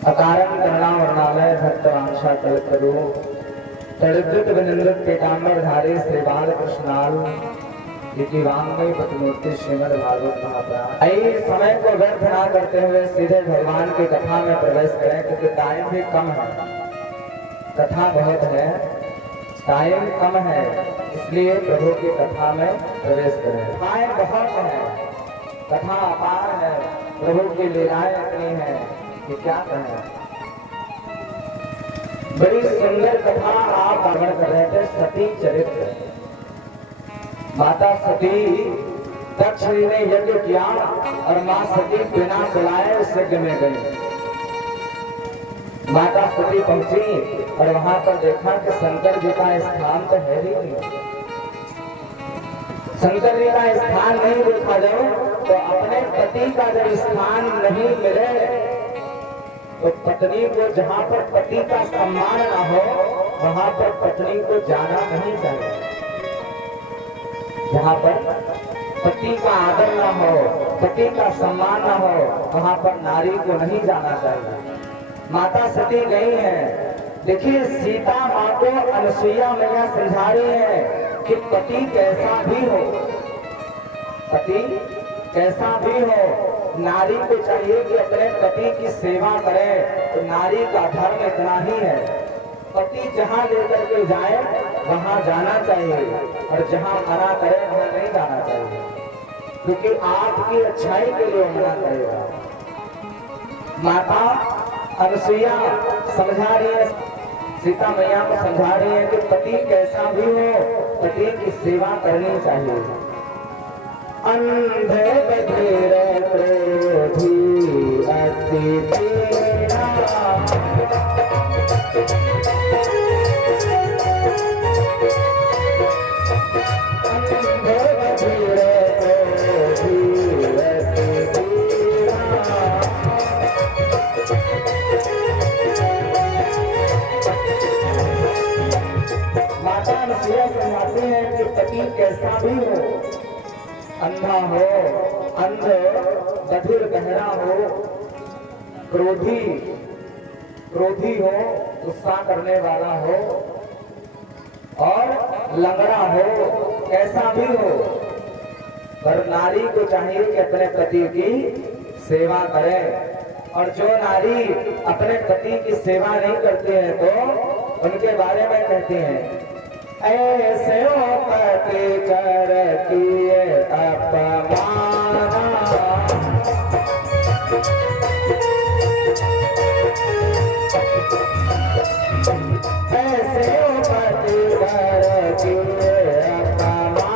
अकारण करुणावर्णालय भक्तवांछा कल्पतरु तड़िद्युत विनिंदित पीताम्बरधारी श्री बालकृष्णाल की वांगमयी प्रतिमूर्ति श्रीमद् भागवत महापुराण। आइए समय को व्यर्थ ना करते हुए सीधे भगवान की कथा में प्रवेश करें, क्योंकि टाइम भी कम है, कथा बहुत है, टाइम कम है, इसलिए प्रभु की कथा में प्रवेश करें। टाइम बहुत है, कथा अपार है, प्रभु की लीलाएं इतनी है कि क्या कहें। बड़ी सुंदर कथा आप वर्णन कर रहे थे, सती चरित्र। माता सती दक्ष ने यज्ञ किया और मां सती बिना बुलाए उस यज्ञ में गई। माता सती पहुंची और वहां पर देखा कि शंकर जी का स्थान तो है ही नहीं। शंकर जी का स्थान नहीं देखा जाए तो अपने पति का जब स्थान नहीं मिले तो पत्नी को, जहां पर पति का सम्मान न हो वहां पर पत्नी को जाना नहीं चाहिए। जहां पर पति का आदर न हो, पति का सम्मान न हो, वहां पर नारी को नहीं जाना चाहिए। माता सती गई है। देखिए सीता माँ को अनुसुईया मैया समझा रही है कि पति कैसा भी हो, पति कैसा भी हो, नारी को चाहिए कि अपने पति की सेवा करे। तो नारी का धर्म इतना ही है, पति जहाँ लेकर के जाए वहाँ जाना चाहिए और जहाँ मना करे वहाँ नहीं जाना चाहिए, क्योंकि आपकी अच्छाई के लिए मना करेगा। माता अनुसुईया समझा रही है, सीता मैया को समझा रही है कि पति कैसा भी हो, पति की सेवा करनी चाहिए। अंधे बधिर क्रोधी अति तेरा, अंधे बधिर क्रोधी अति तेरा। माता अनुसुईया समझाते हैं कि पति कैसा भी हो, अंधा हो, अंध, बधिर बहरा हो, क्रोधी हो, गुस्सा करने वाला हो और लंगड़ा हो, कैसा भी हो, पर नारी को चाहिए कि अपने पति की सेवा करे। और जो नारी अपने पति की सेवा नहीं करती है तो उनके बारे में कहते हैं, ऐसे पति कर किए अपमाना, ऐसे पति कर किए अपमाना,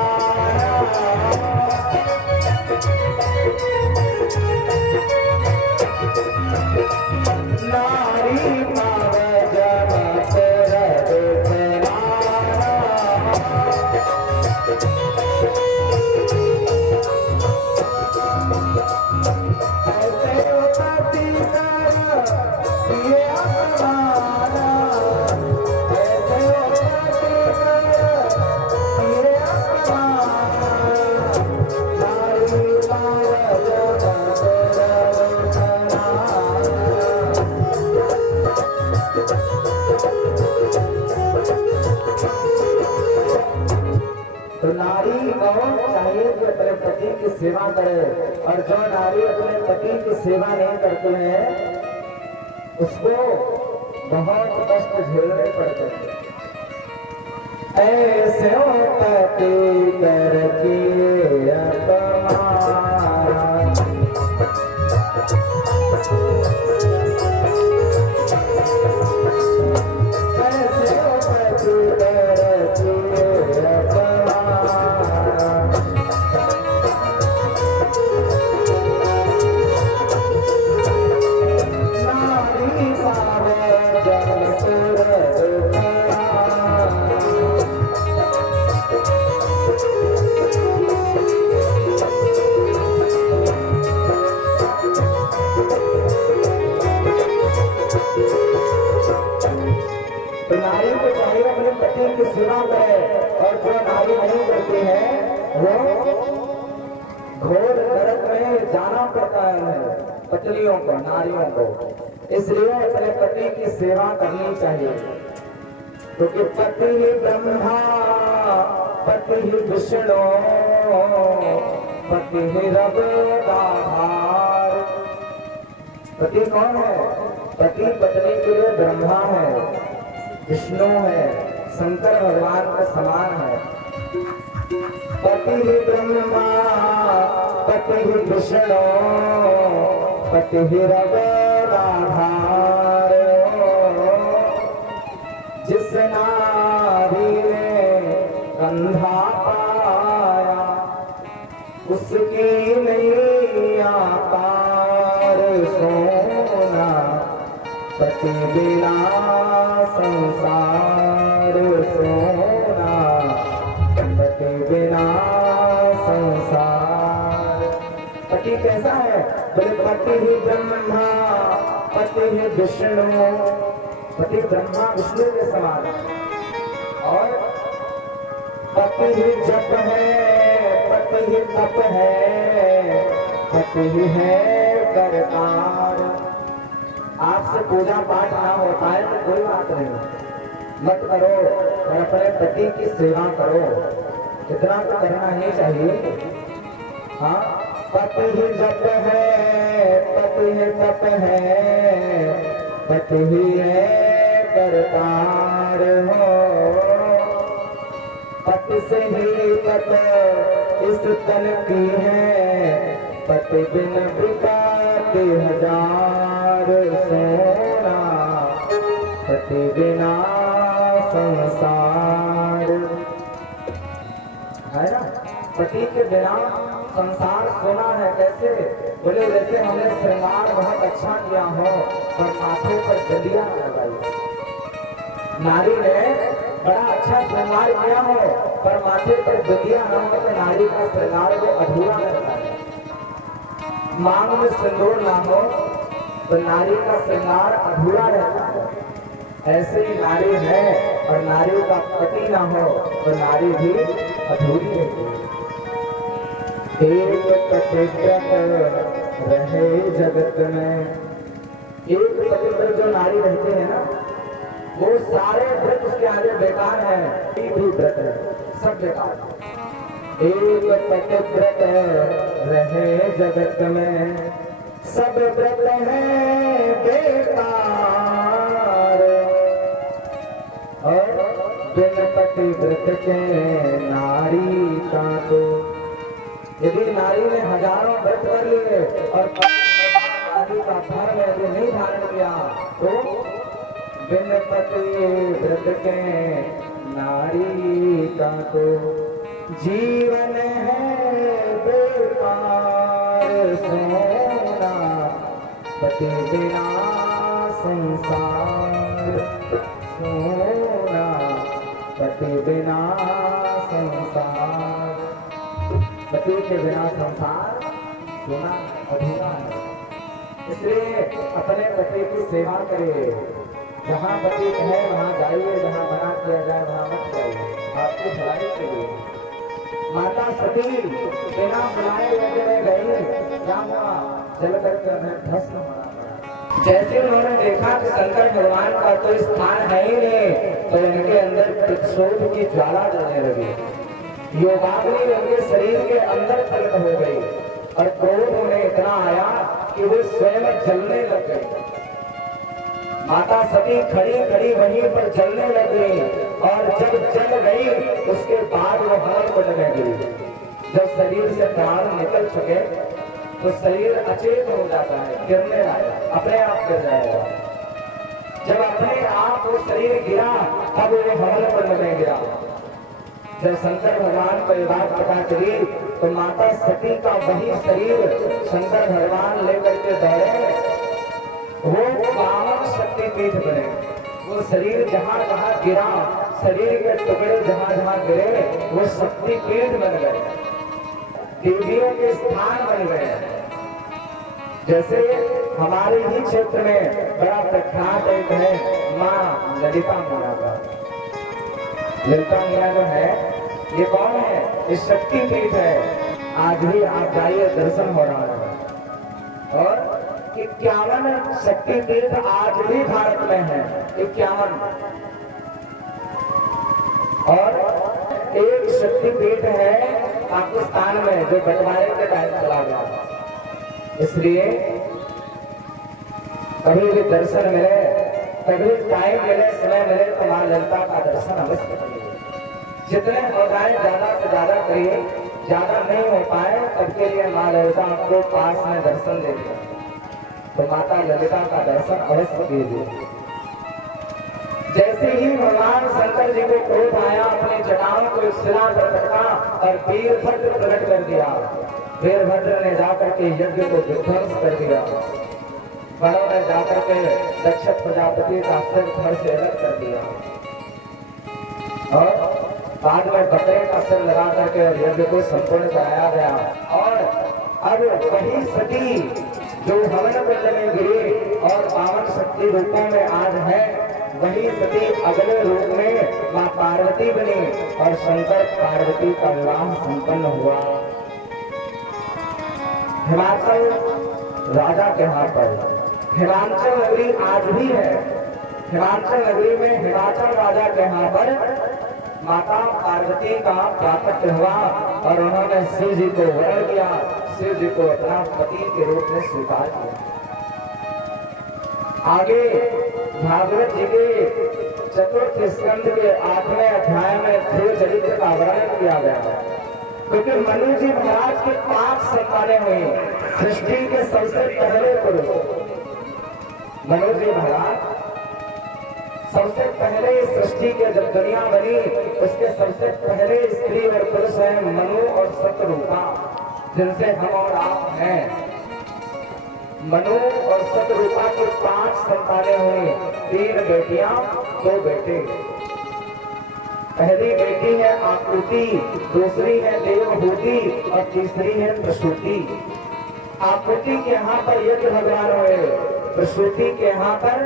नारी पाव जब तेरा देखना, तो नारी को चाहिए कि अपने पति की सेवा करे, और जो नारी अपने पति की सेवा नहीं करते हैं उसको बहुत कष्ट झेलने पड़ते हैं। ऐसे पति करके अपमाना, ऐसे पति करके अपमाना, नारी पावे जब तेरा देखना, तो नारी को चाहिए अपने पति की सेवा करे, और जो नारी नहीं करती है वो घोर नरक में जाना पड़ता है। पत्नियों को, नारियों को इसलिए अपने पति की सेवा करनी चाहिए, क्योंकि पति ही ब्रह्मा, पति ही विष्णु, पति ही रब आधार। पति कौन है? पति पत्नी के लिए ब्रह्मा है, विष्णु है, शंकर भगवान के समान है। पति ही ब्रह्मा, पति ही विष्णु, पति ही रब आधार। जिस नारी ने कंधा पाया, उसकी नैया पार। सोना पति बिना संसार, सोना पति बिना संसार। पति कैसा है? बोले पति ही ब्रह्मा, पति ही विष्णु। पति ब्रह्मा विष्णु के समान और पति ही जप है, पति ही तप है, पति ही है करतार। आपसे पूजा पाठ ना हो पाए तो कोई बात नहीं, मत करो और अपने पति की सेवा करो, इतना तो करना ही चाहिए। हाँ, पति ही जप है, पति ही तप है, पति ही है करतार हो। पति से ही तप इस तन की है, पति बिन बिताते हजार। सोना पति बिना संसार है ना। पति के बिना संसार सोना है। कैसे? बोले जैसे हमने श्रृंगार बहुत अच्छा किया हो पर माथे पर जलियां लगाई। नारी ने बड़ा अच्छा श्रृंगार किया हो पर माथे पर जलियां न हो तो नारी का श्रृंगार को अधूरा लगता है। मांग में सिंदूर ना हो तो नारी का श्रृंगार अधूरा रहता है। ऐसे ही नारी है और नारी का पति ना हो तो नारी भी अधूरी रहती है। एक पतिव्रत रहे जगत में, एक पतिव्रत जो नारी रहते हैं ना, वो सारे व्रत उसके आगे बेकार है। एक भी व्रत है, सब बेकार है। एक पतिव्रत रहे जगत में, सब व्रत है बेकार। और बिन पतिव्रत के नारी का तो, यदि नारी ने हजारों व्रत कर लिए और नारी का धर्म यदि नहीं धारण किया तो बिन पतिव्रत के नारी का तो जीवन है बेकार। सोना पति बिना संसार, सोना पति बिना संसार। पति के बिना संसार सोना अधूरा है। इसलिए अपने पति की सेवा करिए। जहाँ पति कहे वहाँ जाइए, जहाँ मना किया जाए वहाँ मत जाइए, आपकी भलाई के लिए। माता सती बिना बुलाए हुए गई, क्या हुआ? जल करके उन्हें भस्म होना पड़ा। जैसे उन्होंने देखा कि शंकर भगवान का कोई स्थान है ही नहीं, तो उनके अंदर प्रतिशोध की ज्वाला जलने लगी। योगाग्नि उनके शरीर के अंदर प्रकट हो गई और क्रोध उन्हें इतना आया कि वो स्वयं जलने लग गई। माता सती खड़ी खड़ी वहीं पर जलने लग गई और जब जल गई उसके बाद वो हवन कुंड में गई। जब शरीर से प्राण निकल चुके तो शरीर अचेत हो जाता है, गिरने आया, अपने आप गिर जाएगा। जब अपने आप वो शरीर गिरा तब वो हवन कुंड में गिरा। जब शंकर भगवान को ये बात पता चली तो माता सती का वही शरीर शंकर भगवान लेकर के दौड़े। वो 52 शक्तिपीठ बने। वो शरीर जहाँ जहाँ गिरा, शरीर के टुकड़े जहाँ जहाँ गिरे, वो शक्तिपीठ बन गए, देवियों के स्थान बन गए। जैसे हमारे ही क्षेत्र में बड़ा प्रख्यात एक है माँ ललिता मीना का। ललिता मीना जो है ये कौन है? ये शक्तिपीठ है। आज भी आप जाइए, दर्शन हो रहा है। और 51 शक्तिपीठ आज भी भारत में है, 51। और एक शक्तिपीठ है पाकिस्तान में जो बंटवारे के टाइम चला गया। इसलिए कभी भी दर्शन मिले, कभी टाइम मिले, समय मिले तो मां ललिता का दर्शन अवश्य करिए। जितने हो जाए ज्यादा से ज्यादा करिए, ज्यादा नहीं हो पाए तब के लिए मां ललिता आपको पास में दर्शन देगी, तो माता ललिता का दर्शन अवश्य कीजिए। जैसे ही भगवान शंकर जी को क्रोध आया, अपने जटाओं को शिला पर पटका और वीरभद्र प्रकट कर दिया। वीरभद्र ने जाकर के यज्ञ को विध्वंस कर दिया। बड़ों ने जाकर के दक्ष प्रजापति का सिर धड़ से अलग कर दिया और बाद में बकरे का सिर लगा करके यज्ञ को संपूर्ण कराया गया। और अब वही सती जो हवन कुंड में गिरी और पावन शक्ति रूपों में आज है, वही सती अगले रूप में मां पार्वती बनी और शंकर पार्वती का विवाह संपन्न हुआ। हिमाचल राजा के यहाँ पर हिमाचल नगरी आज भी है। हिमाचल नगरी में हिमाचल राजा के यहाँ पर माता पार्वती का प्राकट्य हुआ और उन्होंने शिव जी को वरण किया, शिव जी को अपना पति के रूप में स्वीकार किया। आगे भागवत जी के चतुर्थ स्कंध के 8वें अध्याय में ध्रुव चरित्र का वर्णन किया गया है। क्योंकि मनु जी महाराज के 5 संतानें हुई। सृष्टि के सबसे पहले पुरुष मनु जी महाराज, सबसे पहले सृष्टि के जब दुनिया बनी उसके सबसे पहले स्त्री और पुरुष हैं मनु और शतरूपा, जिनसे हम और आप हैं। मनु और शतरूपा की 5 संतानें हुई, 3 बेटियां 2 बेटे। पहली बेटी है आकृति, दूसरी है देवहूति और तीसरी है प्रसूति। आकृति के यहाँ पर यज्ञ भगवान हुए, प्रसूति के यहाँ पर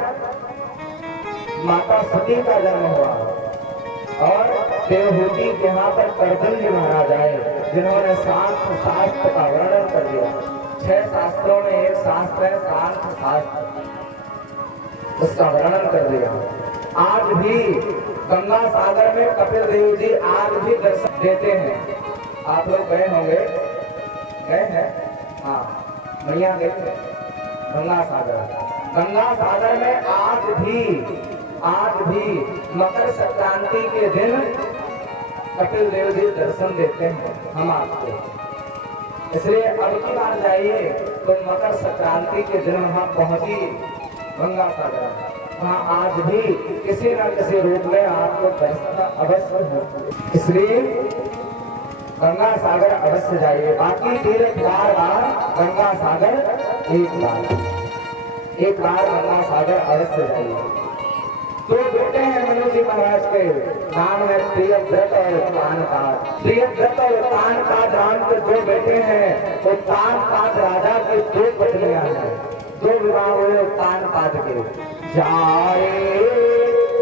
माता सती का जन्म हुआ और देवहूति के यहाँ पर कर्दम जी महाराज आए, जिन्होंने शास्त्र का वर्णन कर दिया। 6 शास्त्रों में एक शास्त्र है सांख्य शास्त्र, उसका वर्णन कर दिया। आज भी गंगा सागर में कपिल देव जी आज भी दर्शन देते हैं। आप लोग गए होंगे, गए हैं? हाँ, मैया गए थे गंगा सागर। गंगा सागर में आज भी मकर संक्रांति के दिन कपिल देव जी दर्शन देते हैं हम आपको। इसलिए अब की बार जाइए तो मकर संक्रांति के दिन वहां पहुंची गंगा सागर, वहां आज भी किसी न किसी रूप में आपको दर्शन अवश्य हो। इसलिए गंगा सागर अवश्य जाइए। बाकी तीर्थ बार गंगा सागर एक बार गंगा सागर अवश्य जाइए। 2 बेटे हैं मनु जी महाराज के, नाम है प्रियव्रत और उत्तानपाद। प्रियव्रत और उत्तानपाद नाम के 2 बेटे हैं। उत्तानपाद राजा की 2 पत्नियां हैं, 2 विवाह हुए उत्तानपाद के। जाए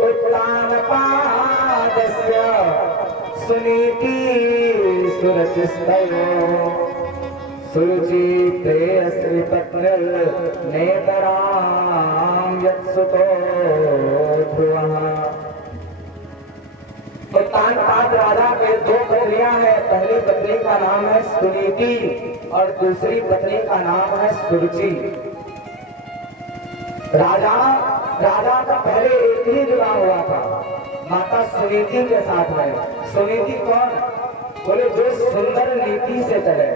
उत्तानपादस्य सुनीति सुरचिस्तयो सुरुचि प्रेयसी पत्निर् नेतराम यत्सुतो ध्रुवः। उत्तानपाद राजा के 2 पत्नियां हैं। पहली पत्नी का नाम है सुनीति और दूसरी पत्नी का नाम है सुरुचि। राजा का पहले एक ही विवाह हुआ था माता सुनीति के साथ में। सुनीति कौन? बोले जो सुंदर नीति से चले,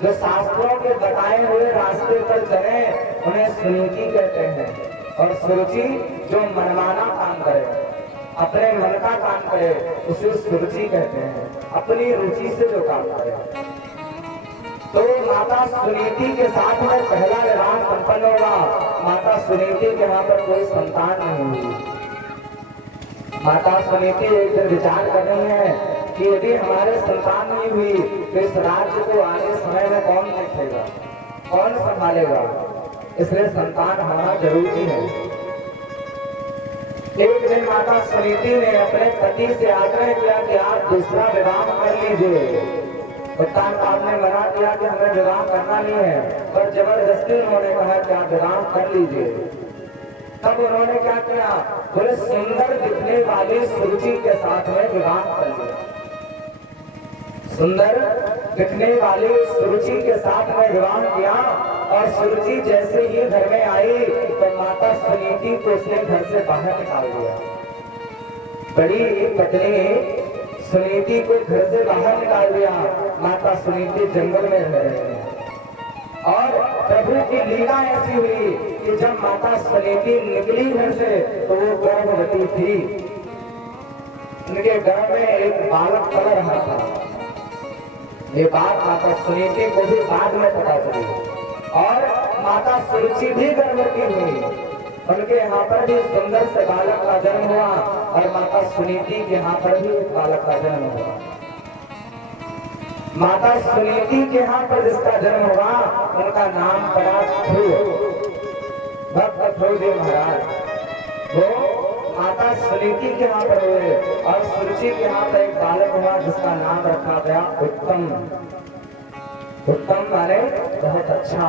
जो शास्त्रों के बताए हुए रास्ते पर चले, उन्हें सुनीति कहते हैं। और सुरुचि जो मनमाना काम करे, अपने मन का काम करे, उसे सुरुचि कहते हैं, अपनी रुचि से जो काम करे। तो माता सुनीति के साथ में पहला विवाह संपन्न होगा। माता सुनीति के यहाँ पर कोई संतान नहीं हुई। माता सुनीति एक दिन विचार कर रही है कि यदि हमारे संतान नहीं हुई तो इस राज्य को आगे समय में कौन देखेगा, कौन संभालेगा? इसलिए संतान होना जरूरी है। एक दिन माता सुनीति ने अपने पति से आग्रह किया कि आप दूसरा विवाह कर लीजिए। उत्तान साहब ने मना किया कि हमें विवाह करना नहीं है, पर जबरदस्ती उन्होंने कहा कि आप विवाह कर लीजिए। तब उन्होंने क्या किया, बड़े सुंदर दिखने वाली सुरुचि के साथ में विवाह कर लिया। सुंदर दिखने वाली सुरुचि के साथ में विवाह किया और सुरुचि जैसे ही घर में आई तो माता सुनीति को उसने घर से बाहर निकाल दिया। बड़ी पत्नी सुनीति को घर से बाहर निकाल दिया। माता सुनीति जंगल में रह रही है और प्रभु की लीला ऐसी हुई कि जब माता सुनीति निकली घर से तो वो गर्भवती थी। उनके गर्भ में एक बालक पल रहा था। ये बात माता सुनीति को भी बाद में पता चली और माता सुरुचि भी गर्भवती हुई। उनके यहाँ पर भी सुंदर से बालक का जन्म हुआ और माता सुनीति के यहाँ पर भी एक बालक का जन्म हुआ। माता सुनीति के यहाँ पर जिसका जन्म हुआ उनका नाम पड़ा ध्रुव, भक्त ध्रुव महाराज। वो माता सुनीति के यहाँ पर हुए और सुरुचि के यहाँ पर एक बालक हुआ जिसका नाम रखा गया उत्तम। उत्तम माने बहुत अच्छा,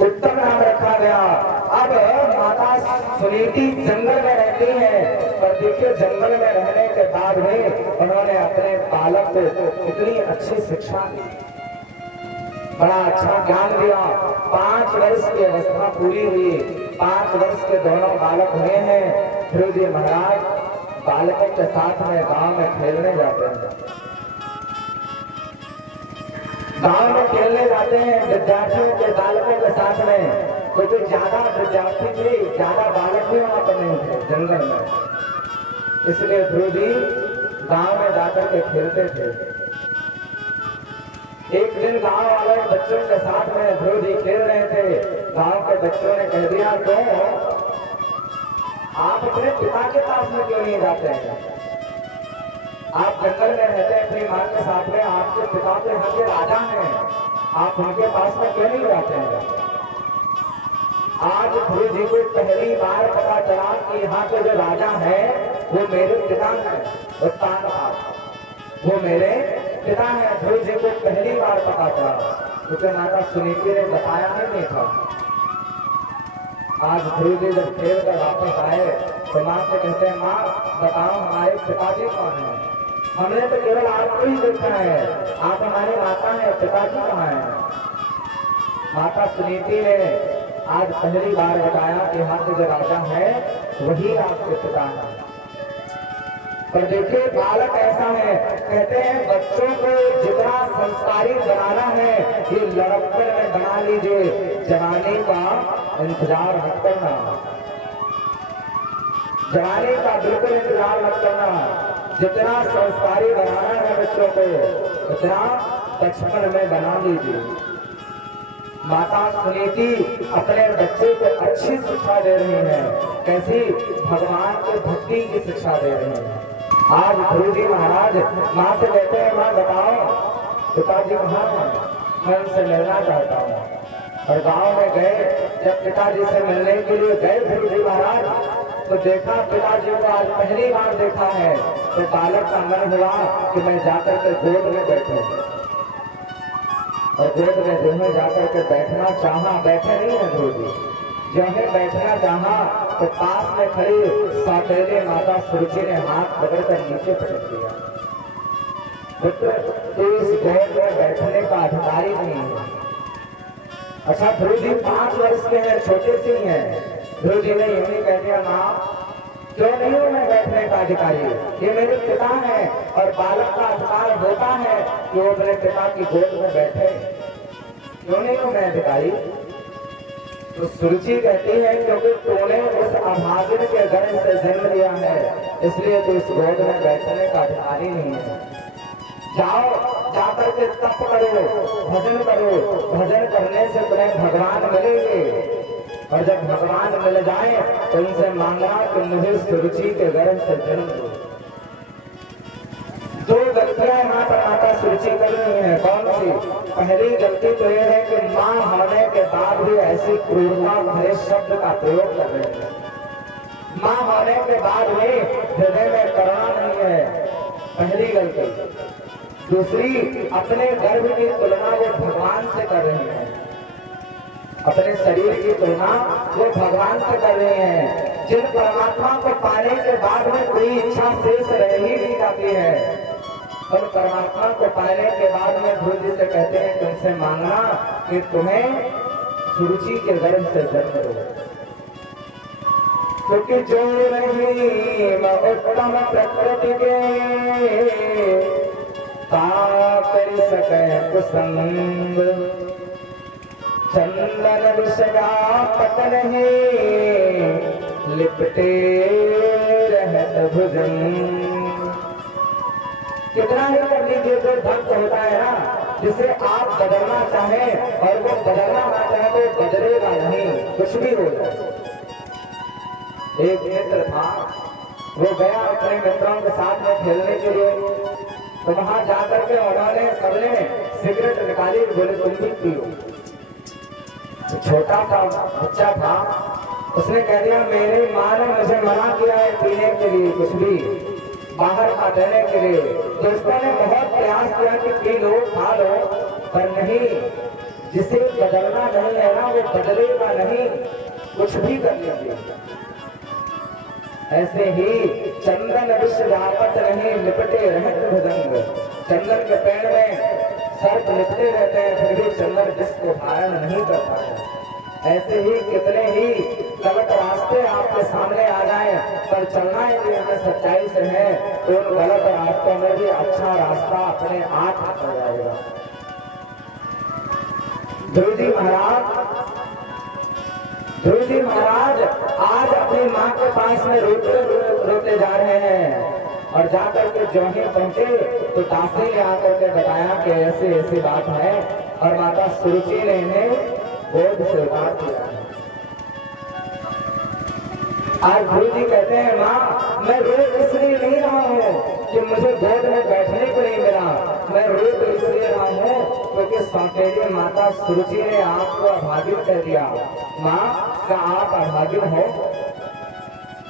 उत्तम नाम रखा गया। अब माता सुनीति जंगल में रहती है, पर देखिए जंगल में रहने के बाद में उन्होंने अपने बालक को कितनी अच्छी शिक्षा दी, बड़ा अच्छा ज्ञान दिया। 5 वर्ष की अवस्था पूरी हुई, 5 वर्ष के दोनों बालक हुए हैं। ध्रुव जी महाराज बालकों के साथ में गांव में खेलने जाते हैं। गांव में खेलने जाते हैं विद्यार्थियों के बालकों के साथ में, क्योंकि ज्यादा विद्यार्थी भी, ज्यादा बालक भी वहां पर नहीं थे जंगल में, इसलिए ध्रुव जी गांव में जाकर के खेलते थे। एक दिन गांव वाले बच्चों के साथ में ध्रुव जी खेल रहे थे। गांव के बच्चों ने कह दिया, तो आप अपने पिता के पास में क्यों नहीं जाते हैं? आप जंगल में रहते हैं अपनी मां के साथ में, आपके पिता तो यहाँ के राजा हैं, आप उनके पास में क्यों नहीं जाते हैं? आज ध्रुव जी को पहली बार पता चला कि यहाँ के जो राजा हैं वो मेरे पिता हैं, उत्तान साहब वो मेरे पिता हैं। ध्रुव जी को पहली बार पता चला, क्योंकि माता सुनीति ने बताया नहीं था। आज ध्रुव जी जब खेल कर वापस आए तो माँ से कहते हैं, माँ बताओ हमारे पिताजी कौन है? हमने तो केवल आपको ही देखा है, आप हमारी माता हैं, पिताजी कहाँ हैं? माता सुनीति ने आज पहली बार बताया कि यहाँ के जो राजा है वही आपके पिता हैं। पर देखिए बालक ऐसा है, कहते हैं बच्चों को जितना संस्कारी बनाना है ये लड़कपन में बना लीजिए, जवानी का इंतजार मत करना, जवानी का बिल्कुल इंतजार मत करना। जितना संस्कारी बनाना है बच्चों को उतना बचपन में बना लीजिए। माता सुनीति अपने बच्चे को अच्छी शिक्षा दे रही है, कैसी? भगवान के भक्ति की शिक्षा दे रही है। आज ध्रुव जी महाराज माँ से कहते हैं, माँ बताओ पिताजी कहाँ हैं, मैं उनसे मिलना चाहता हूँ। और गांव में गए, जब पिताजी से मिलने के लिए गए ध्रुव जी महाराज तो देखा पिताजी को आज पहली बार देखा है, तो बालक का मन हुआ कि मैं जाकर के गोद में बैठूं। और गोद में जो है जाकर के बैठना चाहा, बैठे नहीं है ध्रुव जी, जो है बैठना चाहा तो पास में खड़ी सौतेली माता सुरुचि ने हाथ पकड़कर नीचे पटक दिया। पुत्र तो इस गोद में बैठने का अधिकारी नहीं है। अच्छा ध्रुव जी 5 वर्ष के हैं, छोटे से ही हैं। ध्रुव जी ने यही कह दिया, माँ क्यों नहीं हूं मैं बैठने का अधिकारी, ये मेरे पिता हैं और बालक का अधिकार होता है कि वो अपने पिता की गोद में बैठे, क्यों नहीं हूं मैं अधिकारी? तो सुरुचि कहती है क्योंकि तूने उस अभागिन के गर्भ से जन्म लिया है, इसलिए तो इस गोद में बैठने का अधिकारी नहीं है। जाओ जाकर के तप करो, भजन करो, भजन करने से तुम्हें भगवान मिलेंगे और जब भगवान मिल जाए तो उनसे मांगना कि मुझे सुरुचि के गर्भ से जन्म दो। 2 गलतियां यहाँ पर माता सुरुचि कर रही है। कौन सी? पहली गलती तो यह है कि मां होने के बाद भी ऐसी क्रूरता भरे शब्द का प्रयोग कर रहे हैं। मां होने के बाद भी हृदय में करुणा नहीं है, पहली गलती। दूसरी अपने गर्भ की तुलना वो भगवान से कर रहे हैं, अपने शरीर की तुलना वो भगवान से कर रहे हैं। जिन परमात्मा को पाने के बाद में कोई इच्छा शेष रह ही नहीं जाती है, और परमात्मा को पाने के बाद में ध्रुव जी से कहते हैं तुमसे मांगना कि तुम्हें सुरुचि के गर्भ से जन्म दो, क्योंकि जो नहीं उत्तम प्रकृति के कर सके कुसंग, चंदन विषगा पतन है लिपटे रहत भुजंग। कितना ही कर लीजिए, जो भक्त होता है ना, जिसे आप बदलना चाहें और वो बदलना ना चाहे तो बदलेगा नहीं, कुछ भी हो जाए। एक मित्र था, वो गया अपने मित्रों के साथ में खेलने के लिए, तो वहां जाकर के उन्होंने सबने सिगरेट निकाली, बोले तुम भी पियो। छोटा सा बच्चा था, उसने कह दिया मेरी माँ ने मुझे मना किया है पीने के लिए, कुछ भी बाहर का देने के लिए। दोस्तों ने बहुत प्रयास किया कि पी लो खा लो, पर नहीं, जिसे बदलना नहीं है ना वो बदलेगा नहीं, कुछ भी कर लीजिए। ऐसे ही चंदन विश्व व्यापक नहीं लिपटे रहत भुजंग, चंदन के पेड़ में सर्प लिपटे रहते हैं, फिर भी चंदन जिसको धारण नहीं कर पाता। ऐसे ही कितने ही गलत रास्ते आपके सामने आ जाए, पर चलना यदि हमें सच्चाई से है तो उन गलत रास्तों में भी अच्छा रास्ता अपने आप निकल जाएगा। ध्रुव जी महाराज आज अपनी माँ के पास में रोते जा रहे हैं, और जाकर के जो ही पहुंचे तो दासी ने आकर के बताया कि ऐसे ऐसी बात है, और माता सुरुचि ने इन्हें गोद से उतार दिया। आज गुरु जी कहते हैं माँ मैं रोज इसलिए नहीं रहा हूँ कि मुझे गोद में बैठने को नहीं मिला, मैं रोज इसलिए रहा हूँ क्योंकि सौतेली माता सुरुचि ने आपको अभागित कर दिया। माँ का आप अभागित हो।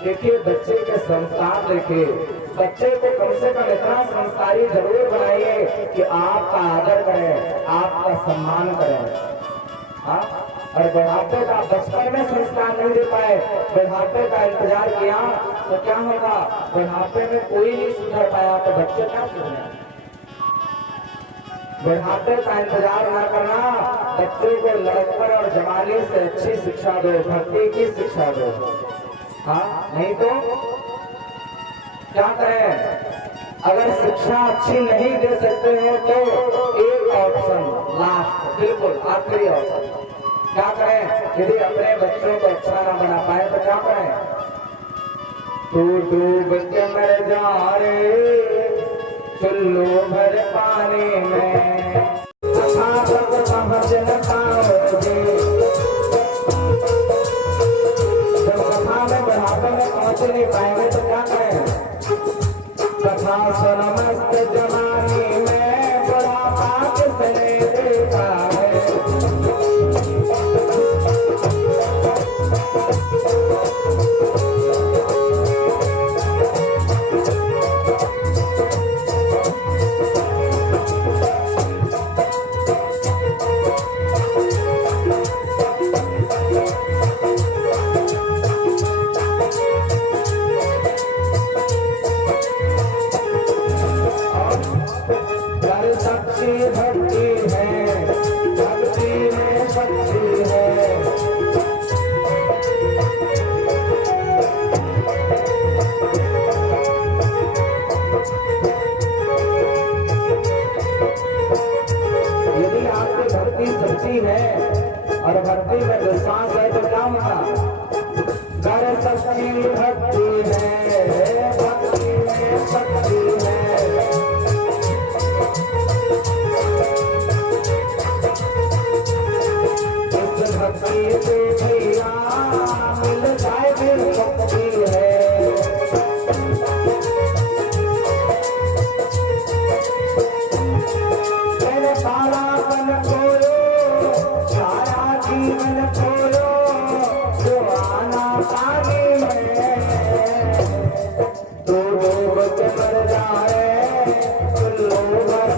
देखिए बच्चे के संस्कार देखिए, बच्चे को कम से कम इतना संस्कारी जरूर बनाइए कि आपका आदर करें, आपका सम्मान करें। हाँ, और बुढ़ापे का बचपन में संस्कार नहीं दे पाए, बुढ़ापे का इंतजार किया तो क्या होगा? बुढ़ापे में कोई नहीं सुधर पाया तो बच्चे क्या सुधरे? बुढ़ापे का इंतजार न करना, बच्चों को लड़कपन और जवानी से अच्छी शिक्षा दो, भक्ति की शिक्षा दो। हाँ, नहीं तो क्या करें? अगर शिक्षा अच्छी नहीं दे सकते हो तो एक ऑप्शन लास्ट, बिल्कुल आखिरी ऑप्शन, क्या करें? यदि अपने बच्चों को अच्छा ना बना पाए तो क्या करें? तू डूब के मर जा रे चुल्लू भर पानी में, कथा सब समझ न पाओगे। जब कथा में बढ़ापे में पहुंच नहीं पाएंगे तो क्या करें? कथा सुन मस्त जवानी में बुढ़ापा किसने देखा है। और भक्ति में विश्वास है तो क्या होगा? गर सच्ची भक्ति है, भक्ति में शक्ति है। इस भक्ति से भैया मिल जाए भी शक्ति है। मेरे पारापन खोयो, सारा जीवन खोयो, जो आना पानी में तो डूब के मर जाए, चुल्लू भर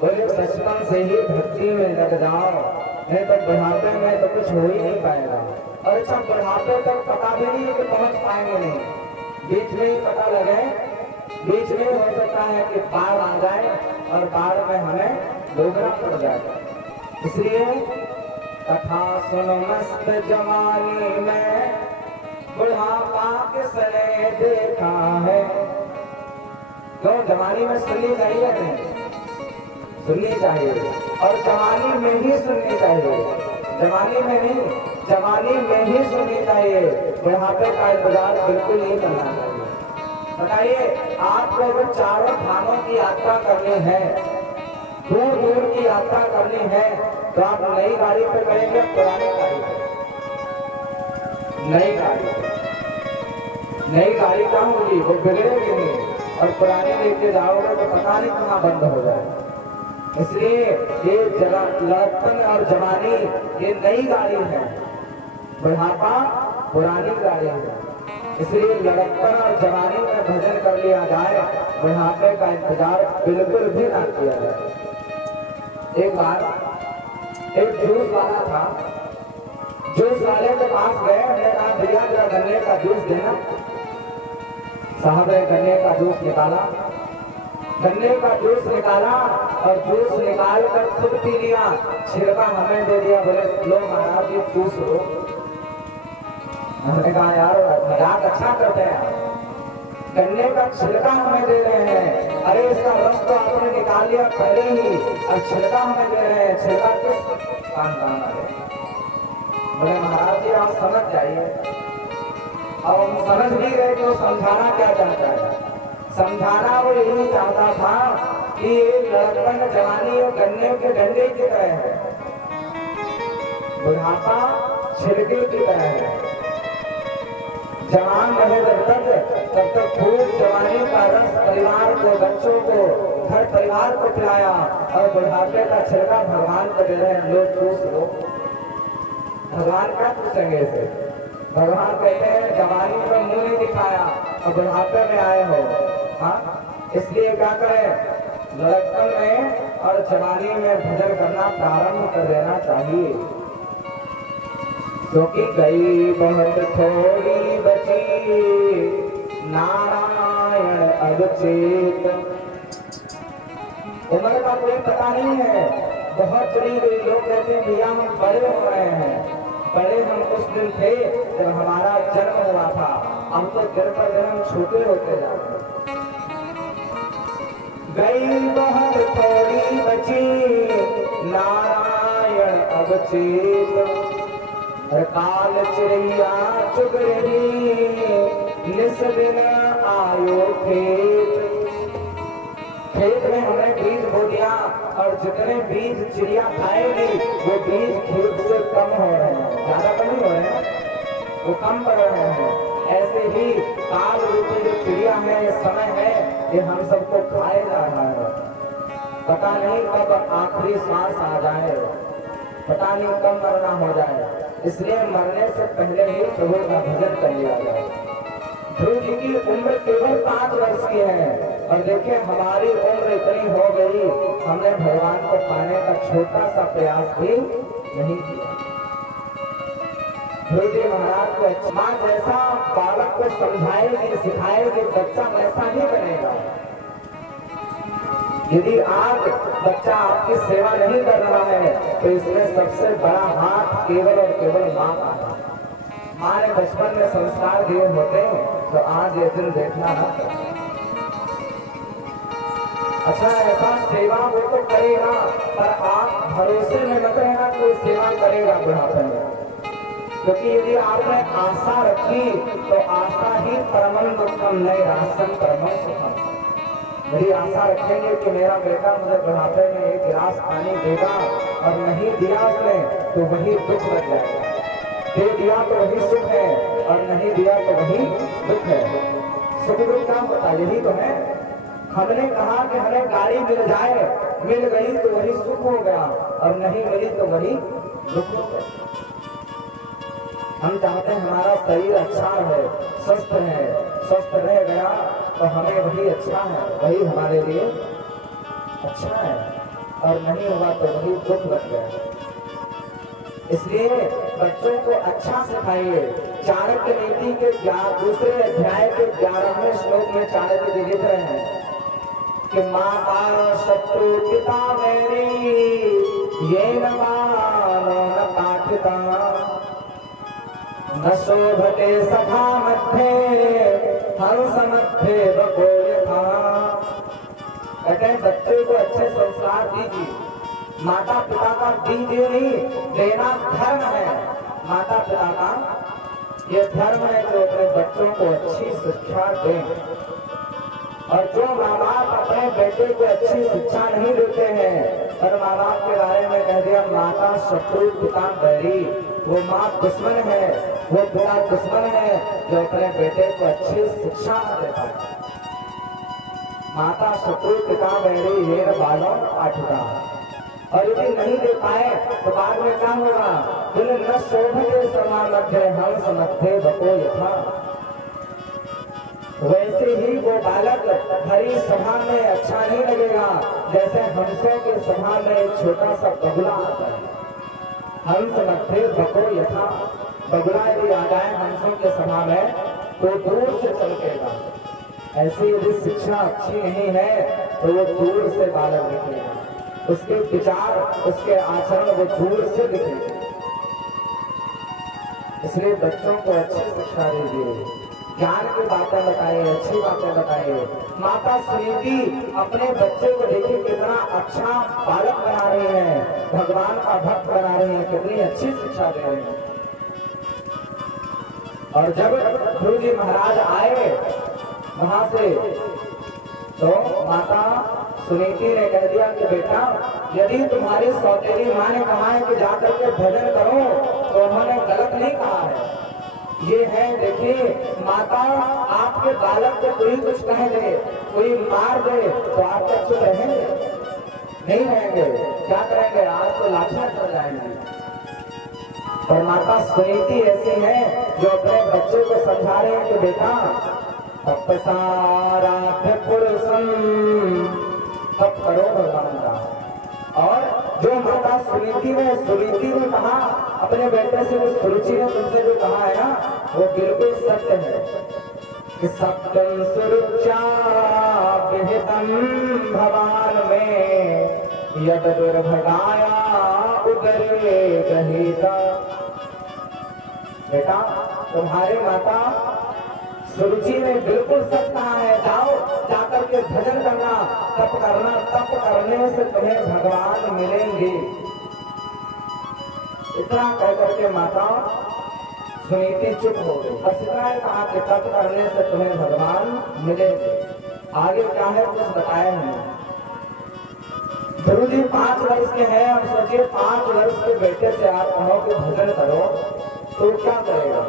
बोले बचपन से ही भक्ति में लग जाओ, नहीं तो बुढ़ापे में तो कुछ हो ही नहीं पाएगा। और अच्छा बुढ़ापे तक पता भी नहीं कि पहुंच पाएंगे नहीं, बीच में ही पता लगे, बीच में हो सकता है कि बाढ़ आ जाए और बाढ़ में हमें डूबना पड़ जाए। इसलिए कथा सुनो मस्त जवानी में, बुढ़ापा किसने देखा है। क्यों जवानी में सुननी चाहिए नहीं, सुननी चाहिए और जवानी में ही सुननी चाहिए, जवानी में नहीं, जवानी में ही सुननी चाहिए। बुढ़ापे का इंतजार बिल्कुल नहीं करना चाहिए। बताइए आपको अगर चारों धामों की यात्रा करनी है, दूर दूर की यात्रा करनी है, तो आप नई गाड़ी पे करेंगे पुरानी गाड़ी पे? नई गाड़ी, नई गाड़ी कहाँ होगी, वो बिगड़ेगी नहीं, और पुरानी लेके जाओगे तो पता नहीं कहाँ बंद हो जाए। इसलिए ये लड़कपन और जवानी ये नई गाड़ी है, बुढ़ापा पुरानी गाड़ी है। इसलिए लड़कपन और जवानी में भजन कर लिया जाए, बुढ़ापे का इंतजार बिल्कुल भी ना किया जाए। एक बार एक जूस वाला था, जूस वाले के पास गए, हमने कहा भैया जरा गन्ने का जूस देना। साहब ने गन्ने का जूस निकाला, गन्ने का जूस निकाला और जूस निकाल कर खुद पी लिया, छिड़का हमें दे दिया। बोले लो महाराज ये जूस लो। हमने कहा यार मजाक अच्छा करते हैं, गन्ने का छिलका हमें दे रहे हैं, अरे इसका रस तो आपने निकाल लिया पहले ही और छिलका हमें दे रहे हैं, छिलका किस काम का है। बोले महाराज जी आप समझ जाइए। और हम समझ भी गए कि वो समझाना क्या चाहता है। समझाना वो यही चाहता था कि लड़कपन जवानी और गन्ने के डंडे की तरह है, बुढ़ापा छिलके की तरह है। जवान रहे जब तब तक खूब जवानी का रस परिवार को, बच्चों को, घर परिवार को पिलाया, और बुढ़ापे का छिलका भगवान को दे रहे हैं, लो चूस लो। भगवान क्या पूछेंगे इसे? भगवान कहते हैं जवानी में मुंह नहीं दिखाया और बुढ़ापे में आए हो। हाँ, इसलिए क्या करें, लड़कपन में और जवानी में भजन करना प्रारंभ कर देना चाहिए। क्योंकि गई बहुत थोड़ी बची नारायण अब चेत। उम्र का कोई पता नहीं है, बहुत चली गई। लोग कहते हैं भैया हम बड़े हो रहे हैं, बड़े हम उस दिन थे जब हमारा जन्म हुआ था, हम तो दिन पर दिन हम छोटे होते जाते। गई बहुत थोड़ी बची नारायण अब चेत, काल चिड़ैया चुग रही निस दिन आयो खेत। खेत में हमने बीज बो दिया और जितने बीज चिड़िया खाएगी वो बीज खेत से कम हो रहे हैं, ज्यादा कम नहीं हो रहे हैं, वो कम पड़ रहे हैं। ऐसे ही काल रूपी जो चिड़िया है, ये समय है, ये हम सबको खाए जा रहा है। पता नहीं कब आखिरी सांस आ जाए, पता नहीं कब मरना हो जाए। इसलिए मरने से पहले ही प्रभु का भजन कर लिया जाए। ध्रुव जी की उम्र केवल 5 वर्ष की है, और देखिए हमारी उम्र इतनी हो गई, हमने भगवान को पाने का छोटा सा प्रयास भी नहीं किया। ध्रुव जी महाराज को माँ जैसा बालक को समझाएगी, सिखाएगी, बच्चा वैसा ही बनेगा। यदि आज बच्चा आपकी सेवा नहीं कर रहा है तो इसमें सबसे बड़ा हाथ केवल और केवल माँ का है। माँ ने बचपन में संस्कार दिए होते तो आज ये दिन देखना ना। अच्छा ऐसा सेवा वो तो करेगा, पर आप भरोसे में मत रहना कोई सेवा करेगा बुढ़ापे में, क्योंकि यदि आपने आशा रखी तो आशा ही परमं दुखम नहीं रासन परमं सुखम। मेरी आशा रखेंगे कि मेरा बेटा मुझे बुढ़ापे में एक गिलास पानी देगा, और नहीं दिया उसने तो वही दुख लग जाएगा। दे दिया तो वही सुख है, और नहीं दिया तो वही दुख है। सुख दुख क्या होता है, यही तो है। हमने कहा कि हमें गाड़ी मिल जाए, मिल गई तो वही सुख हो गया, और नहीं मिली तो वही दुख हो गया। हम चाहते हैं हमारा शरीर अच्छा है, स्वस्थ है, स्वस्थ रह गया तो हमें वही अच्छा है, वही हमारे लिए अच्छा है, और नहीं हुआ तो वही दुख लग गया। इसलिए बच्चों को अच्छा सिखाइए। चाणक्य नीति के दूसरे अध्याय के 11वें श्लोक में चाणक्य जी लिख रहे हैं कि माता शत्रु पिता मेरी ये न मानो न पाठिता न शोभते सखा मध्य हंस मध्य बको यथा। कहते हैं बच्चे को अच्छे संस्कार दीजिए। माता पिता का दीजिए नहीं, देना धर्म है। माता पिता का ये धर्म है कि अपने बच्चों को अच्छी शिक्षा दें। और जो माँ बाप अपने बेटे को अच्छी शिक्षा नहीं देते हैं और माँ बाप के बारे में कह दिया माता शत्रु पिता बैरी, वो माँ दुश्मन है, वो पिता दुश्मन है जो अपने बेटे को अच्छी शिक्षा न देता। माता शत्रु पिता बैरी ये बालों पाठिता। और यदि नहीं दे पाए तो बाद में क्या होगा? न शोभते समा मध्य हंस मध्य बको यथा। वैसे ही वो बालक हरी सभा में अच्छा नहीं लगेगा जैसे हंसों की सभा में एक छोटा सा बगुला आता है। हंस मध्य बको यथा। बगुला यदि आ जाए हंसों के सभा में तो दूर से चलकेगा। ऐसी यदि शिक्षा अच्छी नहीं है तो वो दूर से बालक दिखेगा, उसके विचार उसके आचरण वो दूर से दिखेंगे। इसलिए बच्चों को अच्छी शिक्षा दीजिए, ज्ञान की बातें बताइए, अच्छी बातें बताइए। माता सुनीति अपने बच्चे को देखिए कितना अच्छा बालक बना रही है, भगवान का भक्त बना रही है, कितनी अच्छी शिक्षा दे रही है। और जब गुरु जी महाराज आए वहां से तो माता सुनीति ने कह दिया कि बेटा यदि तुम्हारी सौतेली माँ ने कहा है कि जाकर के भजन करो तो उन्होंने गलत नहीं कहा है। ये है देखिए माता आपके बालक को कोई कुछ कह दे, कोई मार दे तो आप चुप रहेंगे? नहीं रहेंगे। क्या करेंगे? आज तो लाठियां चल जाएंगे। और माता सुनीति ऐसी है जो अपने बच्चे को समझा रहे हैं कि बेटा तपसाराध्य पुरुषम, तप करो भगवान का। और जो माता सुनीति ने कहा अपने बेटे से, सुरुचि ने तुमसे जो कहा है ना वो बिल्कुल सत्य है कि सत्यम सुरुचा विहितम भगवान में यद दुर्भगाया उदरे गहिता। बेटा तुम्हारे माता सुरुचि ने बिल्कुल सच कहा है, जाओ जाकर के भजन करना, तप करना, तप करने से तुम्हें भगवान मिलेंगे। इतना कहकर के माता सुनीति चुप हो गई। बस इतना ही कहा कि तप करने से तुम्हें भगवान मिलेंगे। आगे क्या है कुछ बताया नहीं। गुरु जी 5 वर्ष के हैं, अब सोचिए 5 वर्ष के बेटे से आप कहो कि भजन करो तो क्या करेगा?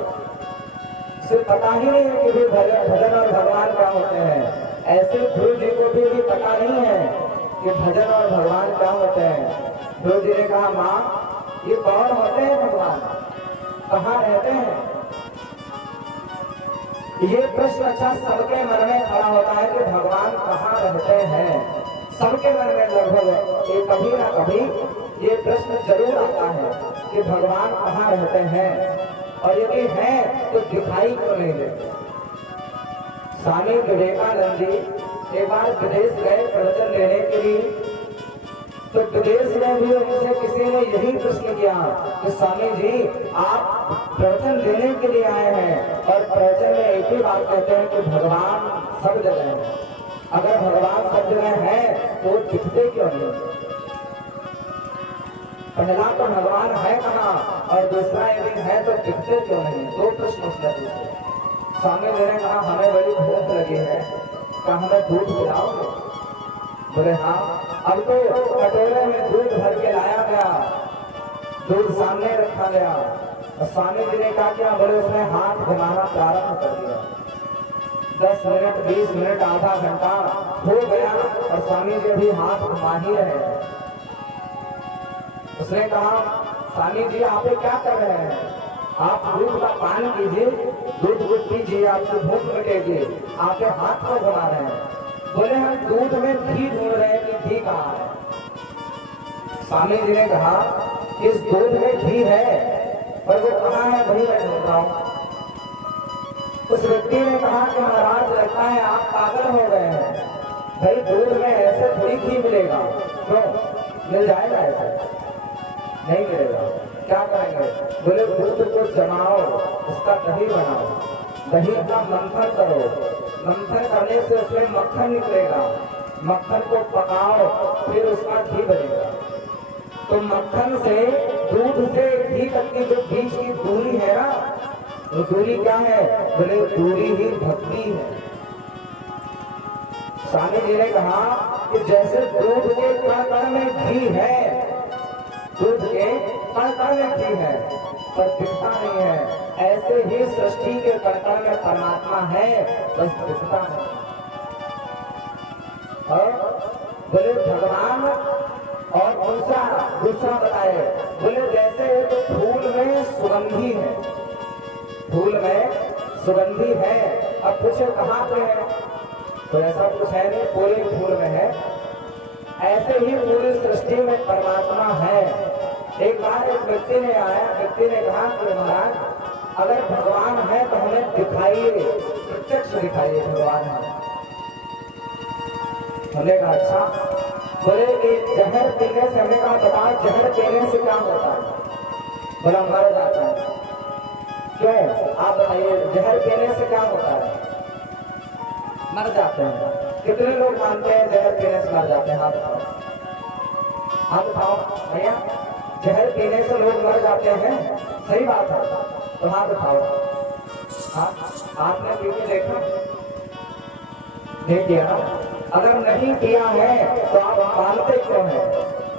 उसे पता ही नहीं है कि भी भजन और भगवान क्या होते हैं। ऐसे गुरु जी को भी पता नहीं है कि भजन और भगवान क्या होते हैं। गुरु जी ने कहा माँ ये कौन होते हैं भगवान, कहाँ रहते हैं? ये प्रश्न अच्छा सबके मन में खड़ा होता है कि भगवान कहाँ रहते हैं। सबके मन में लगभग कभी ना कभी ये प्रश्न जरूर आता है कि भगवान कहाँ रहते हैं, और यदि हैं तो दिखाई क्यों नहीं देते। स्वामी विवेकानंद जी एक बार विदेश गए प्रवचन देने के लिए, तो विदेश में भी उनसे किसी ने यही प्रश्न किया कि स्वामी जी आप प्रवचन देने के लिए आए हैं और प्रवचन में एक ही बात कहते हैं कि भगवान सब जगह है। अगर भगवान सब जगह है तो दिखते क्यों नहीं? पहला तो भगवान है कहाँ, और दूसरा यदि है तो दिखते क्यों नहीं? 2 प्रश्न उसने पूछे। स्वामी जी ने कहा हमें बड़ी भूख लगी है, क्या हमें दूध पिलाओगे? बोले हाँ। अब तो कटोरे में दूध भर के लाया गया, दूध सामने रखा गया, और स्वामी जी ने क्या किया? बोले उसने हाथ घुमाना प्रारंभ कर दिया। 10 मिनट 20 मिनट आधा घंटा हो गया और स्वामी जी अभी हाथ घुमा ही रहे हैं। उसने कहा स्वामी जी आप क्या कर रहे हैं? आप दूध का पान कीजिए, दूध पीजिए, आपकी भूख मिटेगी, आप हाथ को घुमा रहे हैं। बोले हम दूध में घी ढूंढ रहे हैं कि घी कहाँ है। स्वामी जी ने कहा इस दूध में घी है पर वो कहाँ है वही मैं ढूंढ रहा हूँ। उस व्यक्ति ने कहा कि महाराज लगता है आप पागल हो गए हैं, भाई दूध में ऐसे थोड़ी घी मिलेगा, क्यों मिल जाएगा ऐसे नहीं मिलेगा। क्या करेंगे? बोले दूध को जमाओ, उसका दही बनाओ, दही का मंथन करो, मंथन करने से उसमें मक्खन निकलेगा, मक्खन को पकाओ फिर उसका घी बनेगा। तो मक्खन से दूध से घी तक की जो बीच की दूरी है ना, वो दूरी क्या है? बोले दूरी ही भक्ति है। स्वामी जी ने कहा कि जैसे दूध के कण में घी है, दूध के कण में घी है पर दिखता नहीं है, ऐसे ही सृष्टि के कण में परमात्मा है बस दिखता नहीं। और बोले भगवान और दूसरा बताए, बोले जैसे एक फूल में सुगंधी है, फूल में सुगंधी है, अब पूछे कहाँ पे है? तो ऐसा कुछ है नहीं, पूरे फूल में है। ऐसे ही पूरी सृष्टि में परमात्मा है। एक बार एक व्यक्ति ने आया, व्यक्ति ने कहा कि महाराज अगर भगवान है तो हमें दिखाइए, प्रत्यक्ष दिखाइए भगवान है। हमने कहा अच्छा। बोले कि जहर पीने से, हमने कहा बता जहर पीने से क्या होता है? बोला मर जाता है। क्यों? आप बताइए जहर पीने से क्या होता है? मर जाते हैं। कितने लोग मानते हैं जहर पीने से मर जाते हैं? हाथ उठाओ, हाथ उठाओ भैया। जहर पीने से लोग मर जाते हैं, सही बात है, तो हाथ उठाओ। आपने पी के देखा? नहीं किया ना? अगर नहीं किया है तो आप मानते क्यों हैं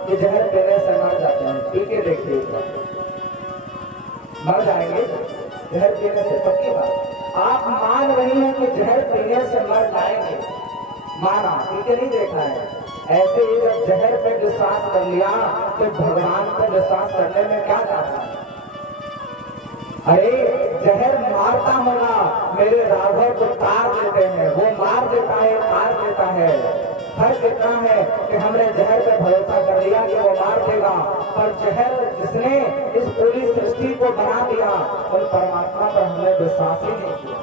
कि जहर पीने से मर जाते हैं? पी के देखिए, मर जाएंगे जहर पीने से, पक्की बात। आप मान रही हैं कि जहर पीने से मर जाएंगे, माना, पी के नहीं देखा है। ऐसे ही जब जहर पे विश्वास कर लिया तो भगवान पे विश्वास करने में क्या जाता है? अरे जहर मारता होगा, मेरे राघव को तार देते हैं, वो मार देता है, तार देता है। फर्क इतना है कि हमने जहर पे भरोसा कर लिया कि वो मार देगा, पर जहर जिसने इस पूरी सृष्टि को बना दिया उन परमात्मा पर हमने विश्वास ही नहीं किया।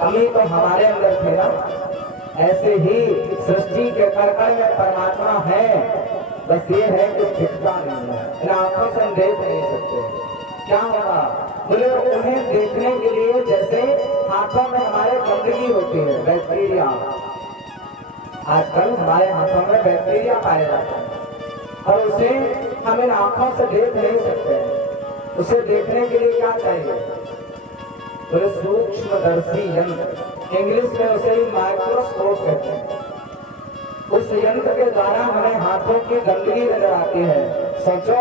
कमी तो हमारे अंदर थे ना। ऐसे ही सृष्टि के कण में परमात्मा है, बस ये है कि दिखता नहीं है, इन आंखों से हम देख नहीं सकते। क्या होगा? बोले उन्हें देखने के लिए जैसे हाथों में हमारे गंदगी होती है, बैक्टीरिया, आजकल हमारे हाथों में बैक्टीरिया पाया जाता है और उसे हम इन आंखों से देख नहीं सकते। उसे देखने के लिए क्या चाहिए? बोले सूक्ष्मदर्शी यंत्र, इंग्लिश में उसे माइक्रोस्कोप कहते हैं। उस यंत्र के द्वारा हमें हाथों की गंदगी नजर आती है। सोचो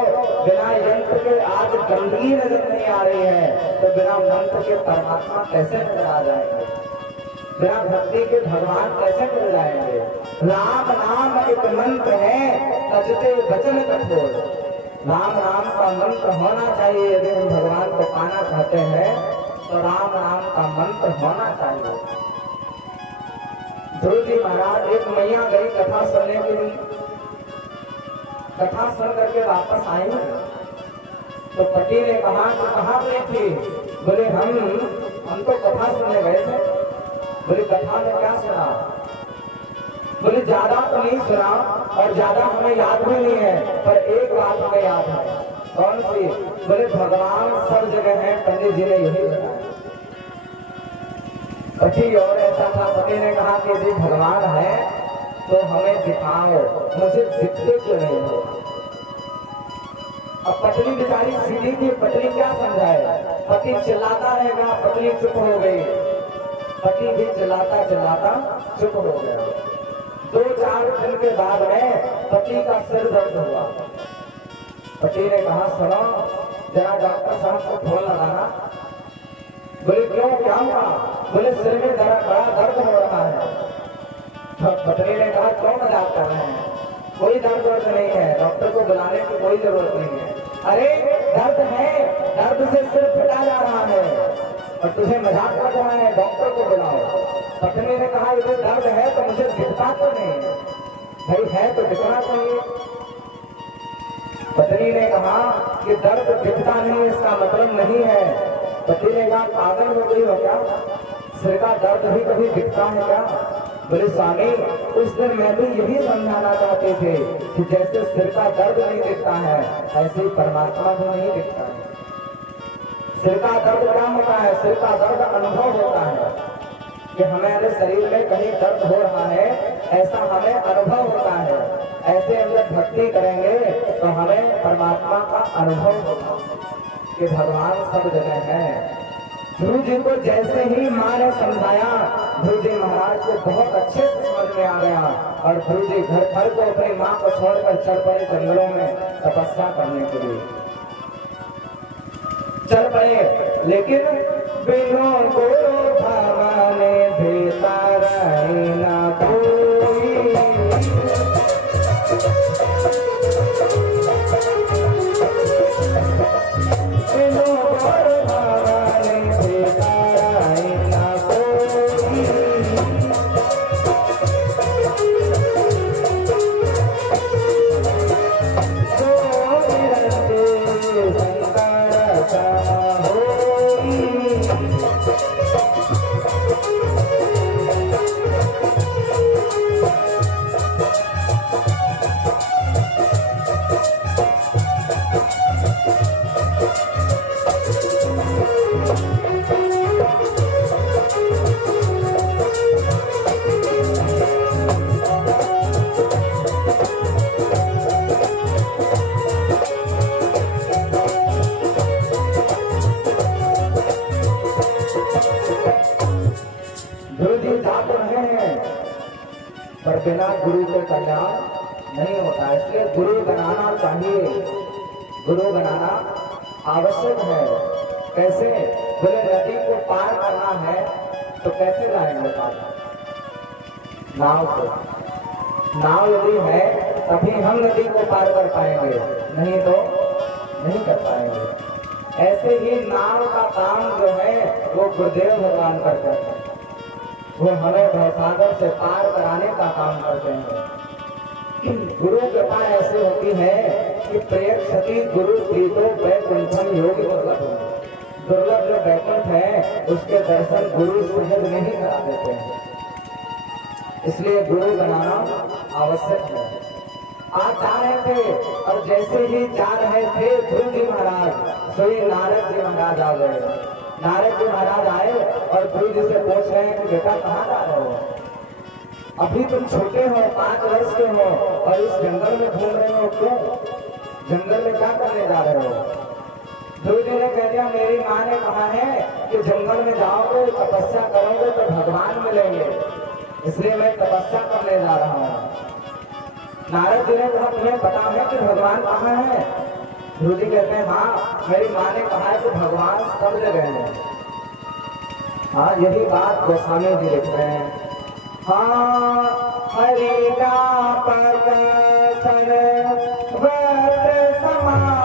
बिना यंत्र के आज गंदगी नजर नहीं आ रही है तो बिना मंत्र के परमात्मा कैसे नजर आ जाएंगे? बिना भक्ति के भगवान कैसे नजर आएंगे? राम नाम एक मंत्र है, तजते वचन कठोर। राम नाम का मंत्र होना चाहिए। यदि हम भगवान को पाना चाहते हैं तो राम नाम का मंत्र होना चाहिए। ध्रुव जी महाराज, एक मैया गई कथा सुनने के लिए, कथा सुन करके वापस आई तो पति ने कहा कि कहाँ गई थी? बोले हम तो कथा सुनने गए थे। बोले कथा में क्या सुना? बोले ज्यादा तो नहीं सुना और ज्यादा हमें याद भी नहीं है, पर एक बात हमें याद है। कौन सी? बोले भगवान सब जगह है, पंडित जी ने यही बताया। पति और ऐसा था, पति ने कहा कि यदि भगवान है तो हमें दिखाओ, मुझे दिखते क्यों नहीं हो? अब पत्नी बेचारी सीधी थी, पत्नी क्या समझाए? पति चिल्लाता रहेगा, पत्नी चुप हो गई। पति भी चिल्लाता चिल्लाता चुप हो गया। 2-4 दिन के बाद में पति का सिर दर्द हुआ। पति ने कहा सुनो जरा डॉक्टर साहब को फोन लगाना। बोले क्यों, क्या हुआ? बोले सिर में बड़ा दर्द हो रहा है। तो पत्नी ने कहा क्यों मजाक कर रहे हैं? कोई दर्द नहीं है, डॉक्टर को बुलाने की कोई जरूरत नहीं है। अरे दर्द है, दर्द से सिर फटा जा रहा है और तुझे मजाक कर रहा है, डॉक्टर को बुलाओ। पत्नी ने कहा इधर दर्द है तो मुझे दिखता तो नहीं, भाई है तो दिखना चाहिए। पत्नी ने कहा कि दर्द दिखता नहीं इसका मतलब नहीं है। पति ने कहा पागल हो गई हो क्या, सिर का दर्द भी कभी दिखता है क्या? बोले स्वामी उस दिन मैं भी यही समझाना चाहते थे कि जैसे सिर का दर्द नहीं दिखता है ऐसे ही परमात्मा भी नहीं दिखता है। सिर का दर्द क्या होता है? सिर का दर्द अनुभव होता है कि हमारे शरीर में कहीं दर्द हो रहा है, ऐसा हमें अनुभव होता है। ऐसे हम जब भक्ति करेंगे तो हमें परमात्मा का अनुभव होगा कि भगवान सब जगह है। ध्रुव जी को जैसे ही माँ ने समझाया, ध्रुव जी महाराज को बहुत अच्छे से समझ में आ गया और ध्रुव जी घर भर को अपनी माँ को छोड़कर चल पड़े जंगलों में तपस्या करने के लिए चल पड़े। लेकिन बिनो गुरु भवाने भीतर न कोई, बिनो गुरु भवाने भीतर न कोई, जो निरंजन शंकर सम होई। गुरु जी जा तो रहे हैं पर बिना गुरु के कल्याण नहीं होता, इसलिए गुरु बनाना चाहिए, गुरु बनाना आवश्यक है। कैसे? बोले नदी को पार करना है तो कैसे जाएंगे पार? नाव से। नाव यदि है तभी हम नदी को पार कर पाएंगे, नहीं तो नहीं कर पाएंगे। ऐसे ही नाव का काम जो है वो गुरुदेव भगवान करते हैं, वो हमें भवसागर से पार कराने का काम करते हैं। गुरु कृपा ऐसे होती है कि प्रेक्षति गुरु प्रीतो वैकुंठम योगी दुर्लभ। दुर्लभ जो वैकुंठ है उसके दर्शन गुरु सहज नहीं करा देते हैं, इसलिए गुरु बनाना आवश्यक है। आज जा रहे थे और जैसे ही जा रहे थे ध्रुव जी महाराज सोई नारद जी महाराज आ गए। नारद जी महाराज आए और ध्रुव जी से पूछ रहे हैं कि बेटा कहाँ जा रहे हो? अभी तुम छोटे हो, 5 वर्ष के हो और इस जंगल में घूम रहे हो, क्यों? जंगल में क्या करने जा रहे हो? ध्रुव जी ने कह दिया मेरी माँ ने कहा है कि जंगल में जाओगे तपस्या करोगे तो भगवान मिलेंगे, इसलिए मैं तपस्या करने जा रहा हूँ। नारद जी ने कहा तुम्हें पता है कि भगवान कहाँ है? ध्रुव जी कहते हैं हाँ मेरी माँ ने कहा है कि भगवान सब जगह है। हाँ यही बात गोस्वामी जी लिख रहे हैं। हाँ हरि का पद सर्वत्र समाना,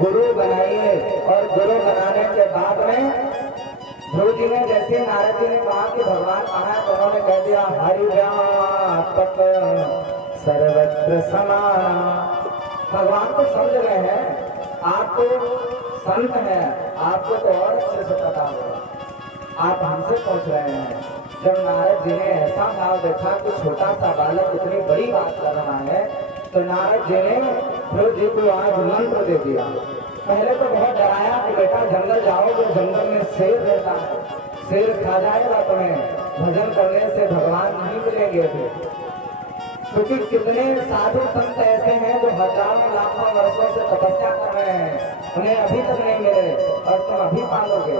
गुरु बनाइए। और गुरु बनाने के बाद में ध्रुव जी ने, जैसे नारद जी ने कहा कि भगवान कहाँ है, तो उन्होंने कह दिया हरि व्यापक सर्वत्र समाना। भगवान को समझ गए हैं, आप तो संत हैं, आपको तो और अच्छे से पता होगा, आप हमसे पूछ रहे हैं। जब नारद जी ने ऐसा भाव देखा कि छोटा सा बालक इतनी बड़ी बात कर रहा है, तो नारद जी ने ध्रुव जी को आज मंत्र दे दिया। पहले तो बहुत डराया कि बेटा जंगल जाओगे, जंगल में शेर रहता है, शेर खा जाएगा तुम्हें, भजन करने से भगवान नहीं मिलेंगे थे। क्योंकि कितने साधु संत ऐसे हैं जो हजारों लाखों वर्षों से तपस्या कर रहे हैं, उन्हें अभी तक नहीं मिले, और तुम अभी पालोगे,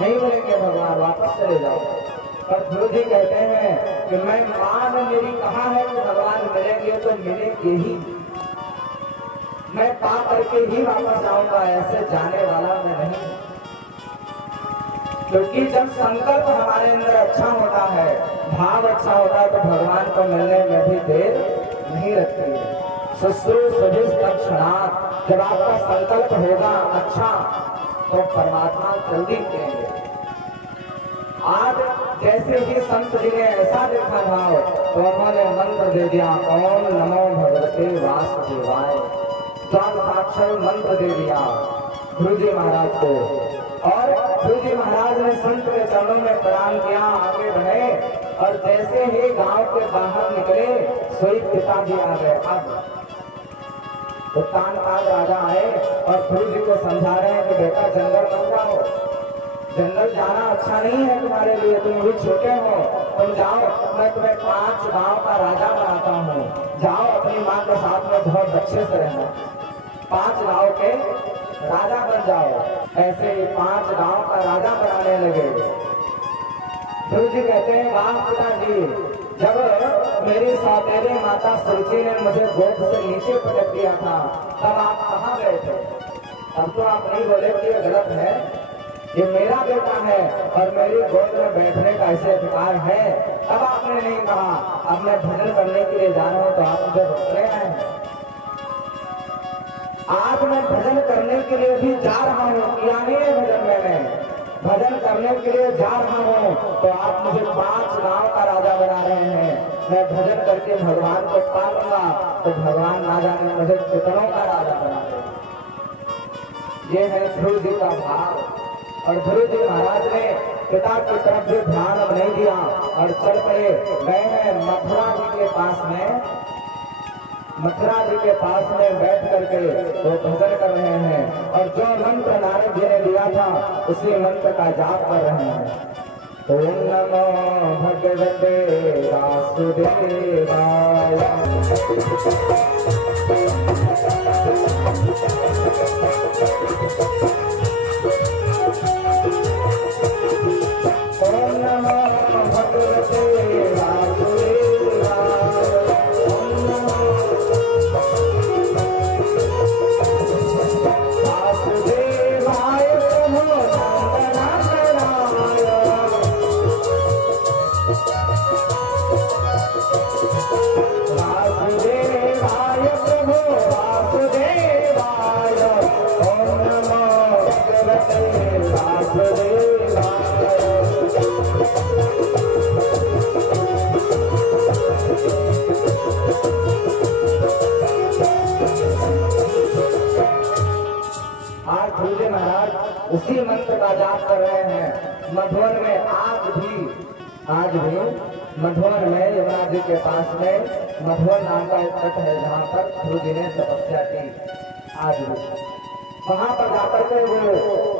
नहीं मिलेंगे भगवान, वापस चले जाओ। पर ध्रुव जी कहते हैं कि मैं मान मेरी कहाँ है कि भगवान मिलेंगे, तो मिलेंगे ही, मैं पा करके ही वापस आऊंगा, ऐसे जाने वाला मैं नहीं। क्योंकि जब संकल्प हमारे अंदर अच्छा होता है, भाव अच्छा होता है, तो भगवान को मिलने में भी देर नहीं लगती है। शुश्रूषितक्षणात्, जब आपका संकल्प होगा अच्छा, तो परमात्मा जल्दी मिलेंगे। आज जैसे ही संत जी ने ऐसा देखा भाव, तो उन्होंने मंत्र दे दिया, ओम नमो भगवते वासुदेवाय। साक्षर मंत्र दे दिया ध्रुव जी महाराज को, और ध्रुव जी महाराज ने संत के चरणों में प्रणाम किया, आगे बढ़े, और जैसे ही गांव के बाहर निकले, सोई पिताजी आ गए। अब उत्तानपाद राजा आए और ध्रुव जी को समझा रहे हैं कि बेटा जंगल मत जाओ, जंगल जाना अच्छा नहीं है तुम्हारे लिए, तुम अभी छोटे हो, तुम जाओ, मैं तुम्हें 5 गांव का राजा बनाता हूँ, जाओ अपनी माँ के साथ में बहुत अच्छे से रहना, 5 गांव के राजा बन जाओ। ऐसे ही 5 गांव का राजा बनाने लगे। ध्रुव जी कहते हैं, वाह पिताजी, जब मेरी सौतेली माता सुरुचि ने मुझे गोद से नीचे पटक दिया था, तब आप कहाँ गए थे? अब तो आप नहीं बोले कि ये गलत है, ये मेरा बेटा है और मेरी गोद में बैठने का ऐसे अधिकार है। तब आपने नहीं कहा, अब मैं भजन करने के लिए जा रहा हूँ, तो आप मुझे रोकने आए हैं। आज मैं भजन करने के लिए भी जा रहा हूँ, किया नहीं है भजन, मैंने भजन करने के लिए जा रहा हूँ, तो आप मुझे 5 गांव का राजा बना रहे हैं। मैं भजन करके भगवान को पा लूंगा, तो भगवान ना जाने मुझे कितनों का राजा बना दें। ये है ध्रुव जी का भाव। और ध्रुव जी महाराज ने पिता की तरफ भी ध्यान अब नहीं दिया और चल पड़े। गए हैं मथुरा जी के पास में, मथुरा जी के पास में बैठ करके वो भजन कर रहे हैं, और जो मंत्र नारद जी ने दिया था उसी मंत्र का जाप कर रहे हैं। ओम नमो भगवते वासुदेवाय। ओम नमो भगवते उसी मंत्र का जाप कर रहे हैं। मधुवन में आज भी मधुवन में यमुना जी के पास में मधुवन नाम का एक तट है, जहाँ पर ध्रुव जी ने तपस्या की। आज भी वहाँ पर जाकर के वो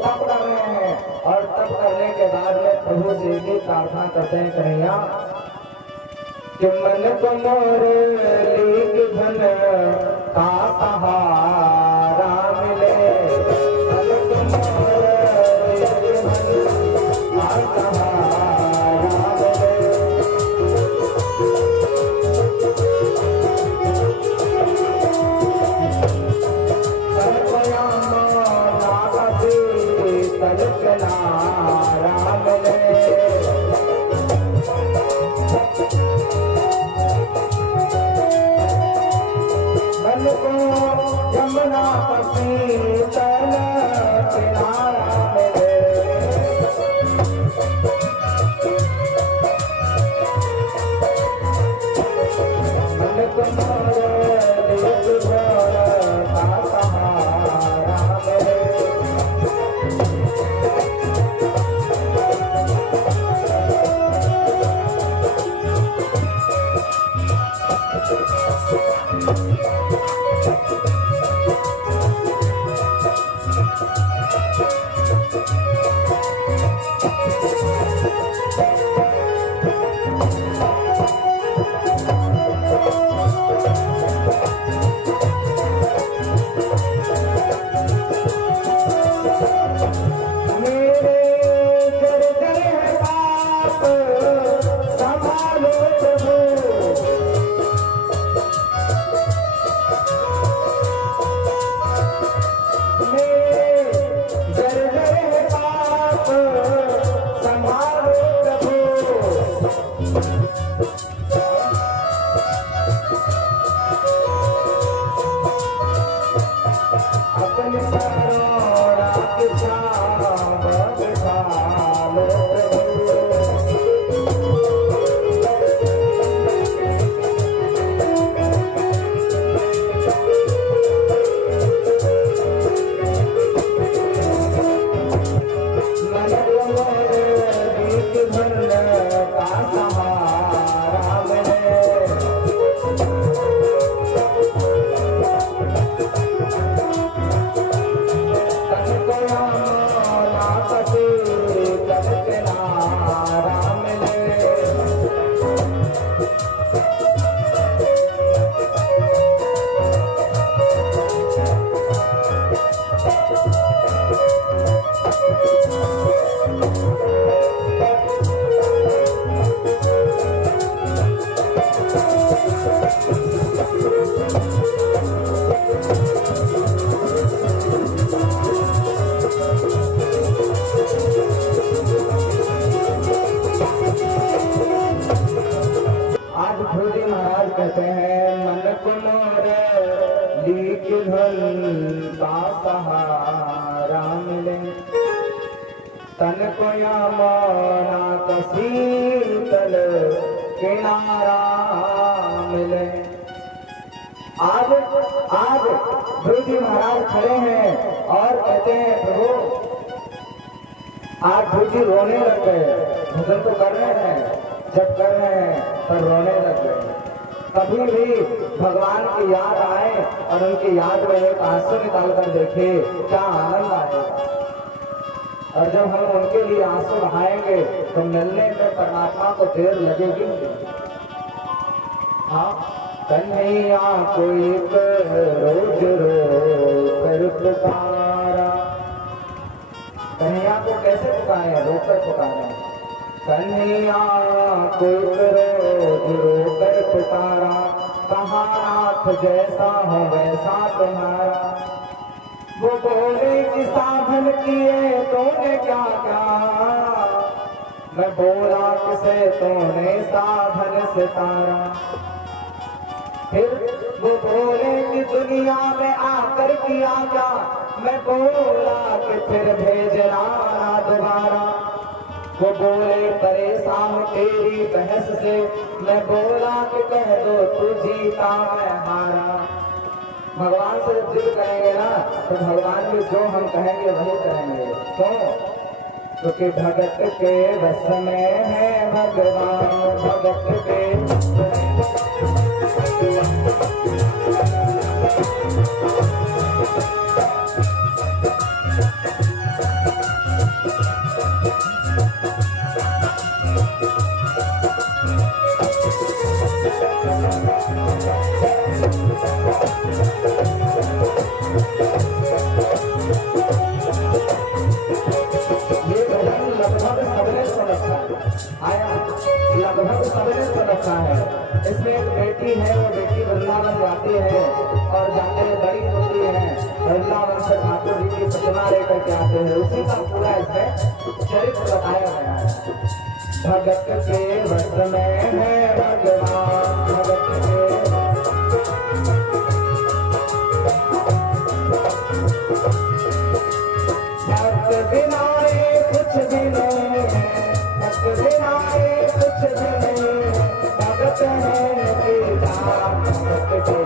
तप कर रहे हैं, और तप करने के बाद में प्रभु से भी प्रार्थना करते हैं, कन्हैया कि मन को मोरे लीक धन का सहारा मिले, यमुना श्याम विशाल कहते हैं मन को मोरे लीक धन का सहारा मिले तन को यमुना का शीतल किनारा मिले। आज गुरु जी महाराज खड़े हैं और कहते हैं प्रभु आज गुरु जी रोने लग गए। भजन तो कर रहे हैं, जब कर रहे हैं पर रोने लग गए। कभी भी भगवान की याद आए और उनकी याद में एक आंसू निकाल कर देखे, क्या आनंद आएगा। और जब हम उनके लिए आंसू बहाएंगे तो मिलने में परमात्मा को देर लगेगी। हाँ, कन्हैया कोई रोज रो पुकारा। कन्हैया को कैसे पुकारे? रोकर पुकारे। कन्हैया कोई रोज रोकर पुकारा, कहा नाथ जैसा हो वैसा तुम्हारा। वो बोले कि साधन किए तूने क्या क्या, मैं बोला किसे तूने साधन सितारा। फिर वो बोले कि दुनिया में आकर किया क्या, मैं बोला कि फिर भेजना ना दोबारा। वो बोले परेशान तेरी बहस से, मैं बोला कि कह दो तू जीता मैं हारा। भगवान से जब जिद करेंगे ना तो भगवान भी जो हम कहेंगे वही करेंगे। क्यों? क्योंकि भगत के वश में है भगवान, भगत के लगभग सबने सुन रखा है। इसमें एक बेटी है, वो बेटी वृंदावन जाती है और जाते बड़ी होती है, वृंदावन से ठाकुर जी की प्रतिमा लेकर के आते हैं। उसी का पूरा इसमें चरित्र बताया गया है। भगत के वश में है भगवान, भगत के भक्त बिना कुछ भी नहीं, भक्त बिना कुछ भी नहीं, भगत है पिता, भगत के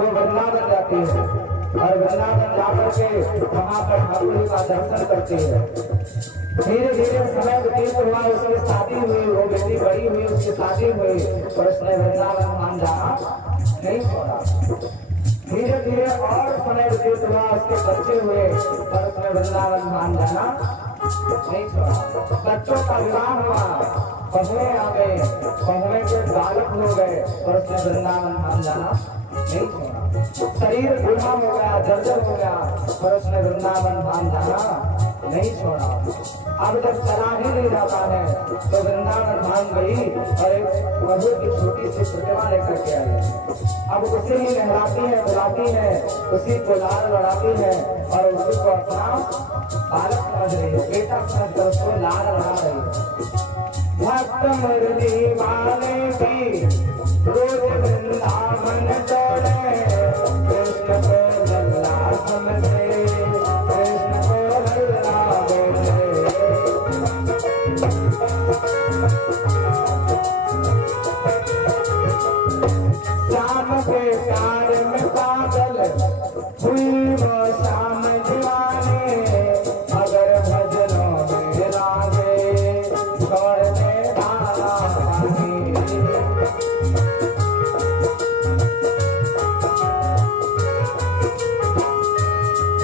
वृंदावन जाती है और वृंदावन जाकर के वहाँ पर ठाकुर जी का दर्शन करती है। धीरे धीरे समय व्यतीत हुआ, उसकी शादी हुई, वो बेटी बड़ी हुई, उसकी शादी हुई और उसने वृंदावन धाम जाना नहीं छोड़ा। धीरे धीरे और समय व्यतीत हुआ, उसके बच्चे हुए और उसने वृंदावन धाम जाना नहीं छोड़ा। बच्चों का विवाह हुआ, बहुएं आ गए, बहुएं के बालक हो गए और उसने वृंदावन धाम जाना नहीं छोड़ा। शरीर बूढ़ा हो गया, जर्जर हो गया पर उसने वृंदावन धाम जाना नहीं छोड़ा। अब जब चला ही नहीं जाता है तो वृंदावन धाम गई और एक मधु की छोटी सी प्रतिमा लेकर के आई। अब उसे ही नहलाती है, बुलाती है, उसी को लाल लड़ाती है और उसी को अपना बालक समझ रही है, बेटा समझ कर उसको लाल लड़ा रही है। भक्त मुरली वाले भी रोज वृंदावन दौड़े, कृष्ण को लल्ला समझे, कृष्ण को लल्ला बोले। श्याम के प्यार में पागल हुई वो श्याम दीवाने, अगर भजनों में लागे छोड़ दे दाना पानी।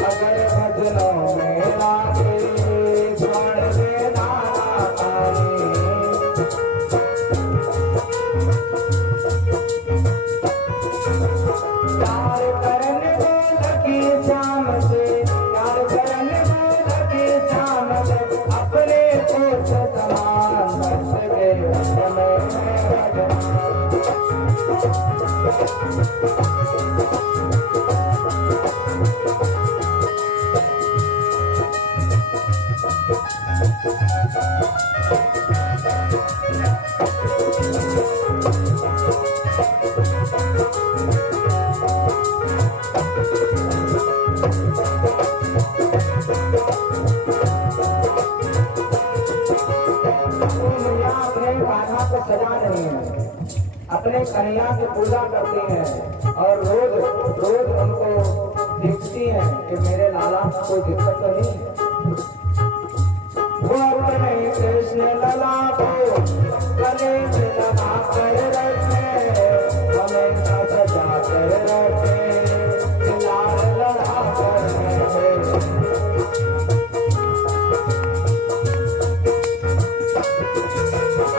अगर भजनों में लागे छोड़ दे दाना पानी। प्यार करने को लगी श्याम से, प्यार करने को लगी श्याम से, अपने को समान बच गए समय में भगवान। सजा नहीं है, अपने कन्हैया की पूजा करती हैं और रोज रोज उनको देखती हैं कि मेरे लाला को कोई दिक्कत तो नहीं। वो अपने कृष्ण लला को